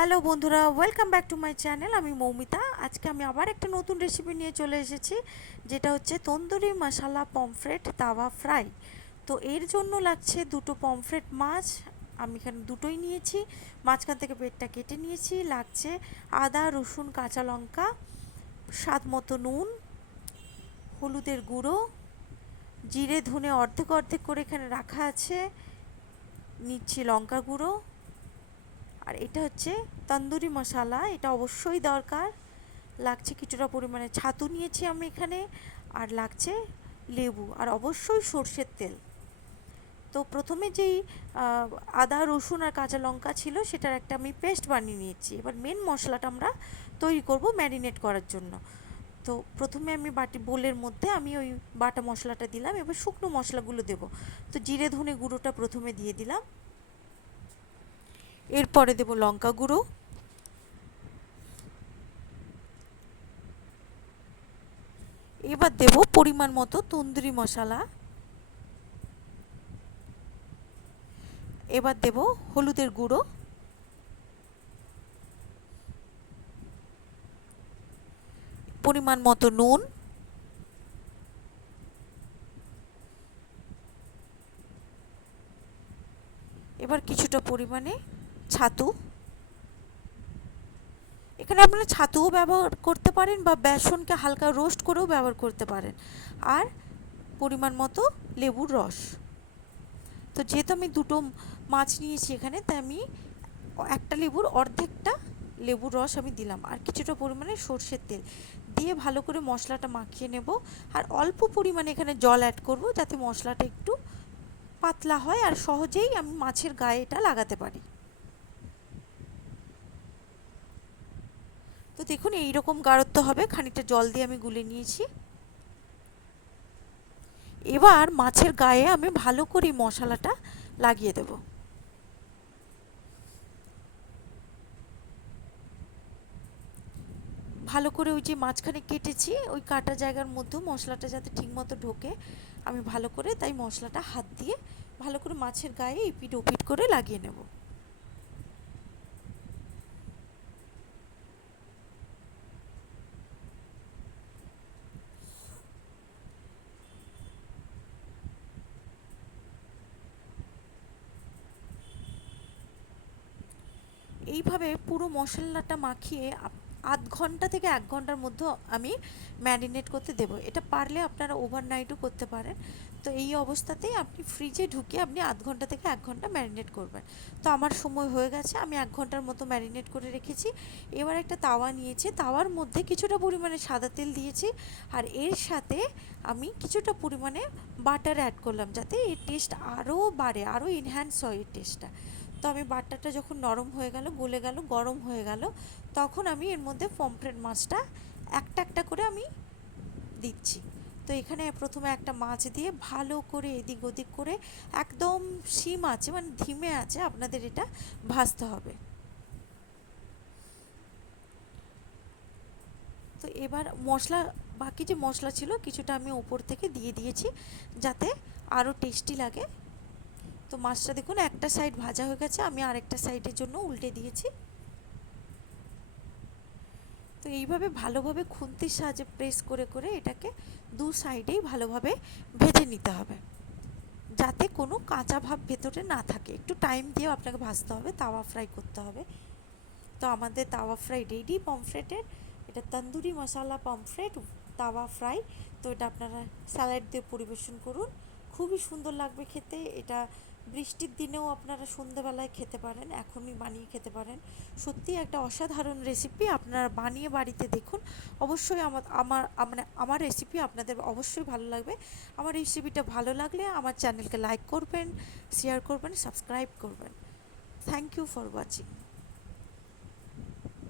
Hello বন্ধুরা, welcome back to my channel. আমি মৌমিতা। আজকে আমি আবার একটা নতুন রেসিপি নিয়ে চলে এসেছি, যেটা হচ্ছে তন্দুরি মশালা পমফ্রেট তাওয়া ফ্রাই। তো এর জন্য লাগছে দুটো পমফ্রেট মাছ। আমি এখানে দুটোই নিয়েছি, মাঝখান থেকে পেটটা কেটে নিয়েছি। লাগছে আদা, রসুন, কাঁচা লঙ্কা, স্বাদ মতো নুন, হলুদের গুঁড়ো, জিরে ধনে অর্ধেক অর্ধেক করে এখানে রাখা আছে, নিচ্ছি লঙ্কা গুঁড়ো। আর এটা হচ্ছে তন্দুরি মশলা, এটা অবশ্যই দরকার। লাগছে কিছুটা পরিমাণে ছাতু নিয়েছি আমি এখানে, আর লাগছে লেবু, আর অবশ্যই সর্ষের তেল। তো প্রথমে যেই আদা, রসুন আর কাঁচা লঙ্কা ছিল, সেটার একটা আমি পেস্ট বানিয়ে নিয়েছি। এবার মেন মশলাটা আমরা তৈরি করব ম্যারিনেট করার জন্য। তো প্রথমে আমি বোলের মধ্যে আমি ওই বাটা মশলাটা দিলাম। এবার শুকনো মশলাগুলো দেব। তো জিরে ধনে গুঁড়োটা প্রথমে দিয়ে দিলাম, এরপরে দেব লঙ্কা গুঁড়ো, এবার দেব পরিমাণ মতো তন্দুরি মশলা, এবার দেব হলুদের গুঁড়ো, পরিমাণ মতো নুন, এবার কিছুটা পরিমাণে ছাতু। এখানে আপনারা ছাতুও ব্যবহার করতে পারেন বা বেসনকে হালকা রোস্ট করেও ব্যবহার করতে পারেন। আর পরিমাণ মতো লেবুর রস। তো যেহেতু আমি দুটো মাছ নিয়েছি এখানে, তাই আমি একটা লেবুর অর্ধেকটা লেবুর রস আমি দিলাম, আর কিছুটা পরিমাণে সর্ষের তেল দিয়ে ভালো করে মশলাটা মাখিয়ে নেব। আর অল্প পরিমাণে এখানে জল অ্যাড করব, যাতে মশলাটা একটু পাতলা হয় আর সহজেই আমি মাছের গায়ে এটা লাগাতে পারি। তো দেখুন এইরকম গাঢ়ত্ব হবে, খানিকটা জল দিয়ে আমি গুলে নিয়েছি। এবার মাছের গায়ে আমি ভালো করে মশলাটা লাগিয়ে দেব। ভালো করে ওই যে মাঝখানে কেটেছি, ওই কাটা জায়গার মধ্যেও মশলাটা যাতে ঠিকমতো ঢোকে, আমি ভালো করে তাই মশলাটা হাত দিয়ে ভালো করে মাছের গায়ে এপিট ওপিট করে লাগিয়ে নেব। এইভাবে পুরো মশলাটা মাখিয়ে আধ ঘন্টা থেকে 1 ঘন্টার মধ্যে আমি ম্যারিনেট করতে দেবো। এটা পারলে আপনারা ওভারনাইটও করতে পারেন। তো এই অবস্থাতেই আপনি ফ্রিজে ঢুকিয়ে আপনি আধ ঘন্টা থেকে 1 ঘন্টা ম্যারিনেট করবেন। তো আমার সময় হয়ে গেছে, আমি 1 ঘন্টার মতো ম্যারিনেট করে রেখেছি। এবার একটা তাওয়া নিয়েছি, তাওয়ার মধ্যে কিছুটা পরিমাণে সাদা তেল দিয়েছি, আর এর সাথে আমি কিছুটা পরিমাণে বাটার অ্যাড করলাম, যাতে এর টেস্ট আরও বাড়ে, আরও এনহ্যান্স হয় এর টেস্টটা। তো আমি বাটারটা যখন নরম হয়ে গেল, গলে গেল, গরম হয়ে গেল, তখন আমি এর মধ্যে পমফ্রেট মাছটা একটা একটা করে আমি দিচ্ছি। তো এখানে প্রথমে একটা মাছ দিয়ে ভালো করে এদিক ওদিক করে একদম সিম আছে, মানে ধিমে আছে, আপনাদের এটা ভাজতে হবে। তো এবার বাকি যে মশলা ছিল কিছুটা আমি উপর থেকে দিয়ে দিয়েছি, যাতে আরও টেস্টি লাগে। তো মাছটা দেখুন একটা সাইড ভাজা হয়ে গেছে, আমি আরেকটা সাইডের জন্য উল্টে দিয়েছি। তো এইভাবে ভালোভাবে খুন্তির সাহায্যে প্রেস করে করে এটাকে দু সাইডেই ভালোভাবে ভেজে নিতে হবে, যাতে কোনো কাঁচা ভাব ভেতরে না থাকে। একটু টাইম দিয়ে আপনাকে ভাজতে হবে, তাওয়া ফ্রাই করতে হবে। তো আমাদের তাওয়া ফ্রাই রেডি পমফ্রেটের। এটা তন্দুরি মশলা পমফ্রেট তাওয়া ফ্রাই। তো এটা আপনারা স্যালাড দিয়ে পরিবেশন করুন, খুবই সুন্দর লাগবে খেতে। এটা বৃষ্টির দিনেও আপনারা সন্ধ্যেবেলায় খেতে পারেন, এখনই বানিয়ে খেতে পারেন। সত্যি একটা অসাধারণ রেসিপি, আপনারা বানিয়ে বাড়িতে দেখুন। অবশ্যই আমার রেসিপি আপনাদের অবশ্যই ভালো লাগবে। আমার রেসিপিটা ভালো লাগলে আমার চ্যানেলকে লাইক করবেন, শেয়ার করবেন, সাবস্ক্রাইব করবেন। Thank you for watching.